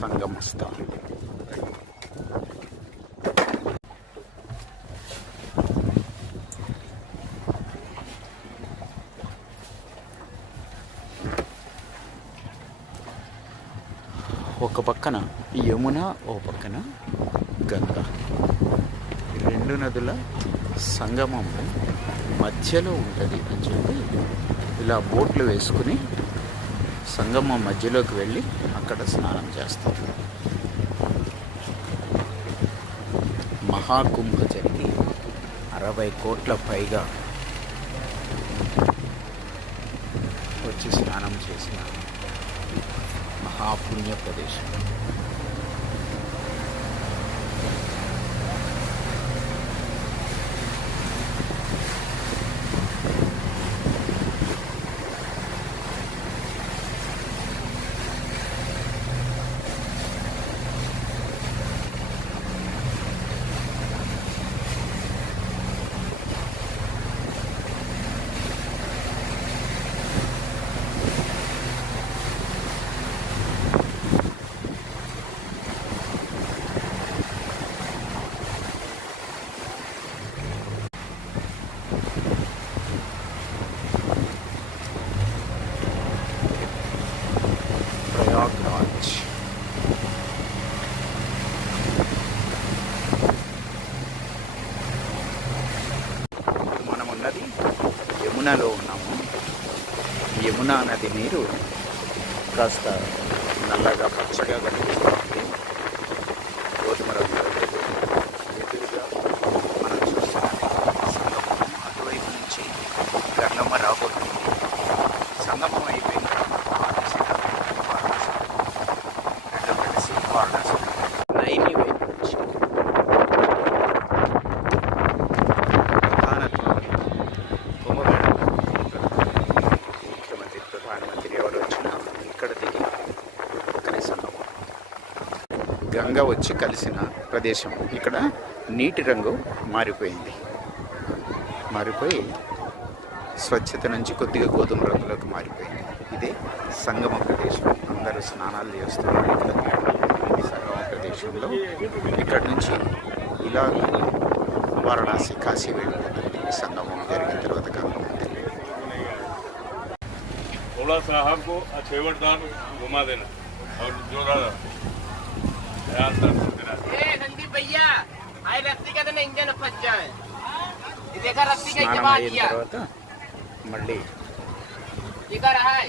సంగమ స్థానం. ఒక పక్కన యమున, ఓ పక్కన గంగా. రెండు నదుల సంగమం మధ్యలో ఉంటుంది అని చెప్పి ఇలా బోట్లు వేసుకుని సంగమం మధ్యలోకి వెళ్ళి అక్కడ స్నానం చేస్తారు. మహాకుంభ జరిగి 60 కోట్ల పైగా వచ్చి స్నానం చేసిన మహాపుణ్య ప్రదేశం. ప్రయాగ్రాజ్ మనం ఉన్నది యమునలో ఉన్నాము. యమునా నది నీరు కాస్త నల్లగా పచ్చగా కనిపిస్తూ ఉంది. గోధుమ రంగులో ఎదురుగా మనం చూస్తున్నది సంగమం. అటువైపు నుంచి గంగమ్మ రాబోతుంది. సంగమం అయిపోయిన నైని వైపు నుంచి ముఖ్యమంత్రి, ప్రధానమంత్రి ఎవరు వచ్చినా ఇక్కడ దిగి పక్కనే సంగమం. గంగ వచ్చి కలిసిన ప్రదేశం. ఇక్కడ నీటి రంగు మారిపోయింది. మారిపోయి స్వచ్ఛత నుంచి కొద్దిగా గోధుమ రంగులోకి మారిపోయింది. ఇదే సంగమ ప్రదేశం. అందరూ స్నానాలు చేస్తున్నారు ఇక్కడ సంగమ ప్రదేశంలో. ఇక్కడ నుంచి ఇలా వారణాసి, కాశీ వెళ్ళిపోతుంది. సంగమం జరిగిన తర్వాత గంగమ్మ తల్లి. थोड़ा साहब को छेवटदार घुमा देना और जोड़ा संदीप भैया आए रस्सी का तो इंजन फंस जाए. देखा रस्सी का స్నానం అయిన తర్వాత మళ్ళీ दिखा रहा है